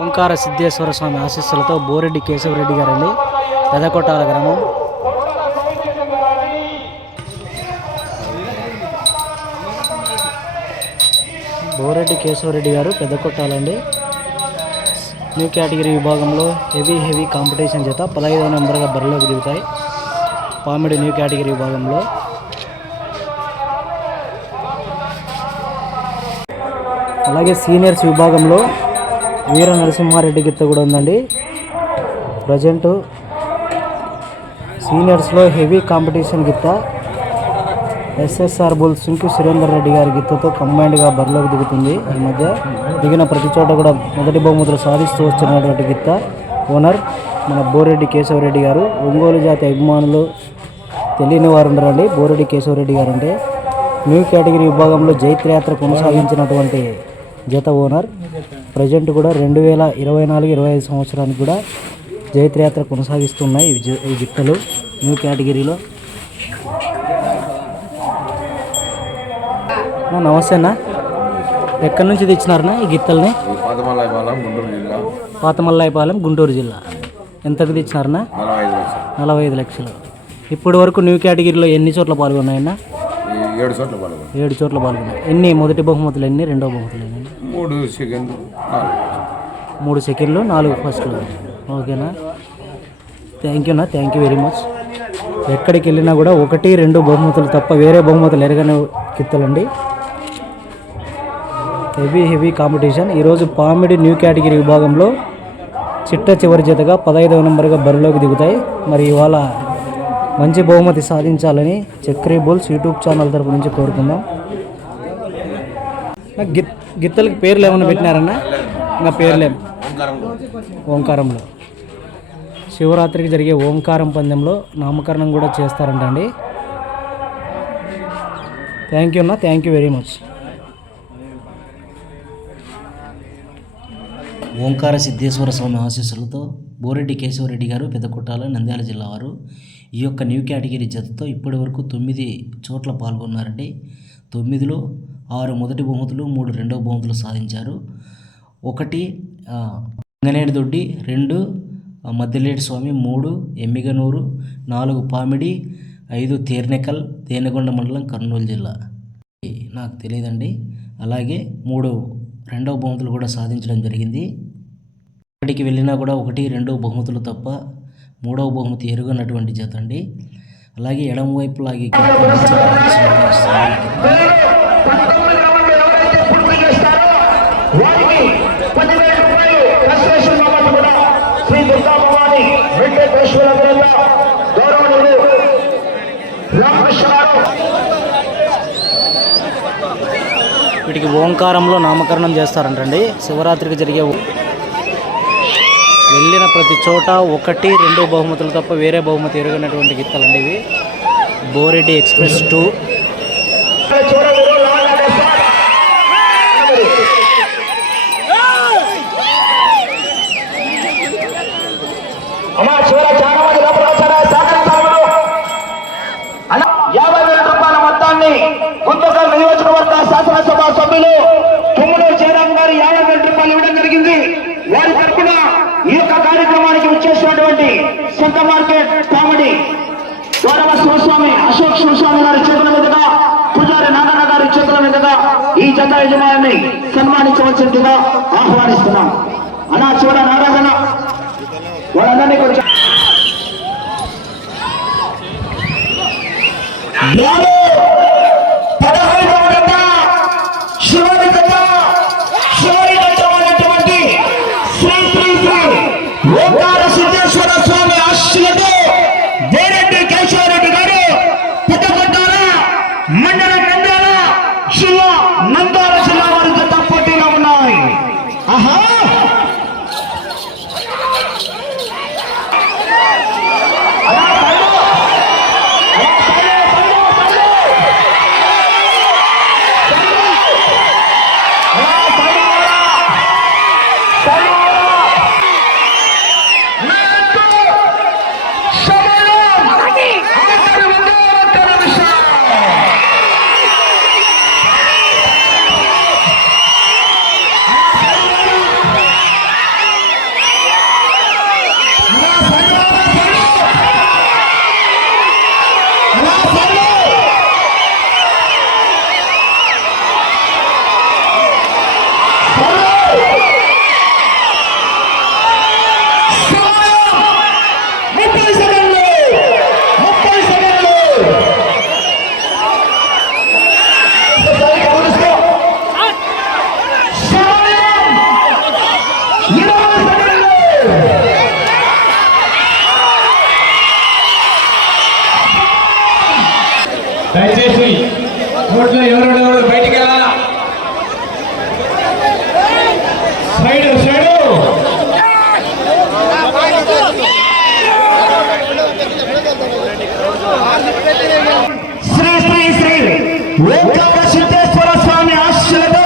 ఓంకార సిద్ధేశ్వర స్వామి ఆశీస్సులతో బోరెడ్డి కేశవరెడ్డి గారండి. పెదకొట్టాల గ్రామం. బోరెడ్డి కేశవరెడ్డి గారు పెద్దకొట్టాలండి న్యూ కేటగిరీ విభాగంలో హెవీ హెవీ కాంపిటీషన్ చేత పదహైదు నెంబర్గా బరిలోకి దిగుతాయి. పామిడి న్యూ కేటగిరీ విభాగంలో. అలాగే సీనియర్స్ విభాగంలో వీర నరసింహారెడ్డి గిత్త కూడా ఉందండి. ప్రజెంట్ సీనియర్స్లో హెవీ కాంపిటీషన్ గిత్త. ఎస్ఎస్ఆర్ బుల్ సుంకి సురేందర్ రెడ్డి గారి గిత్తతో కంబైన్డ్గా బరిలోకి దిగుతుంది. ఈ మధ్య దిగిన ప్రతి చోట కూడా మొదటి బహుమతులు సాధిస్తూ వస్తున్నటువంటి గిత్త. ఓనర్ మన బోరెడ్డి కేశవరెడ్డి గారు. ఒంగోలు జాతి అభిమానులు తెలియని వారు ఉండరండి. బోరెడ్డి కేశవరెడ్డి గారు అంటే న్యూ కేటగిరీ విభాగంలో జైత్రయాత్ర కొనసాగించినటువంటి జత ఓనర్ ప్రజెంట్ కూడా రెండు వేల ఇరవై నాలుగు ఇరవై ఐదు సంవత్సరానికి కూడా జైత్రయాత్ర కొనసాగిస్తున్నాయి ఈ జ- ఈ గిత్తలు న్యూ కేటగిరీలో. నమస్తే అన్న. ఎక్కడి నుంచి తెచ్చినారన్నా ఈ గిత్తల్ని పాతమల్లాయపాలెం గుంటూరు జిల్లా. ఎంతకు తెచ్చినారన్నా? నలభై ఐదు లక్షలు. ఇప్పటి వరకు న్యూ కేటగిరీలో ఎన్ని చోట్ల పాల్గొన్నాయన్న? ఏడు చోట్ల పాల్గొన్నారు ఏడు చోట్ల పాల్గొన్నాయి ఎన్ని? మొదటి బహుమతులు ఎన్ని? రెండో బహుమతులు ఎన్ని? మూడు సెకండ్ మూడు సెకండ్లు నాలుగు ఫస్ట్లు ఓకేనా? థ్యాంక్ యూ అన్న థ్యాంక్ యూ వెరీ మచ్ ఎక్కడికి వెళ్ళినా కూడా ఒకటి రెండు బహుమతులు తప్ప వేరే బహుమతులు ఎరగని కిత్తలండి. హెవీ హెవీ కాంపిటీషన్ ఈరోజు పామిడి న్యూ కేటగిరీ విభాగంలో చిట్ట చివరి జతగా పదహైదవ నెంబర్గా బరిలోకి దిగుతాయి. మరి ఇవాళ మంచి బహుమతి సాధించాలని చక్రీ బుల్స్ యూట్యూబ్ ఛానల్ తరపు నుంచి కోరుకుందాం. గిత్ గిత్తలకి పేర్లు ఏమైనా పెట్టినారన్నా? ఇంకా పేర్లేం? ఓంకారంలో. శివరాత్రికి జరిగే ఓంకారం పందెంలో నామకరణం కూడా చేస్తారంటండి. థ్యాంక్ యూ అన్న thank you very much. Omkara Siddheshwara Swamy ఆశీస్సులతో బోరెడ్డి కేశవరెడ్డి గారు పెద్దకుట్టాల నంద్యాల జిల్లా వారు ఈ యొక్క న్యూ కేటగిరీ జతతో ఇప్పటి వరకు తొమ్మిది చోట్ల పాల్గొన్నారండి. తొమ్మిదిలో ఆరు మొదటి బహుమతులు మూడు రెండవ బహుమతులు సాధించారు. ఒకటి ఆ, దొడ్డి రెండు మద్దిలేటి స్వామి మూడు ఎమ్మిగనూరు నాలుగు పామిడి ఐదు తేర్నెకల్ తేనెగొండ మండలం కర్నూలు జిల్లా. నాకు తెలియదండి. అలాగే మూడు రెండవ బహుమతులు కూడా సాధించడం జరిగింది. ఇప్పటికి వెళ్ళినా కూడా ఒకటి రెండు బహుమతులు తప్ప మూడవ బహుమతి ఎరుగనటువంటి జత అండి. అలాగే ఎడమవైపు లాగే వీటికి ఓంకారంలో నామకరణం చేస్తారంటండి. శివరాత్రికి జరిగే వెళ్ళిన ప్రతి చోట ఒకటి రెండు బహుమతులు తప్ప వేరే బహుమతి ఎరుగనటువంటి గీతాలండి ఇవి. Boreddy express two. కార్యక్రమానికి వచ్చేసినటువంటి సొంత మార్కెట్ కామెడీ. గౌరవ శివస్వామి అశోక్ శివస్వామి గారి చేతుల మీదుగా పూజారి నారాయణ గారి చేతుల మీదుగా ఈ జత యజమాని సన్మానించవలసిందిగా ఆహ్వానిస్తున్నాం. అన్నా చూడ నారాయణ వాళ్ళందరినీ కొంచెం మండల దయచేసి రోడ్లో ఎవరు బయటికి వెళ్ళాలా? Side side Shri Shri Shri. ఓంకార సిద్ధేశ్వర స్వామి ఆశీస్సులతో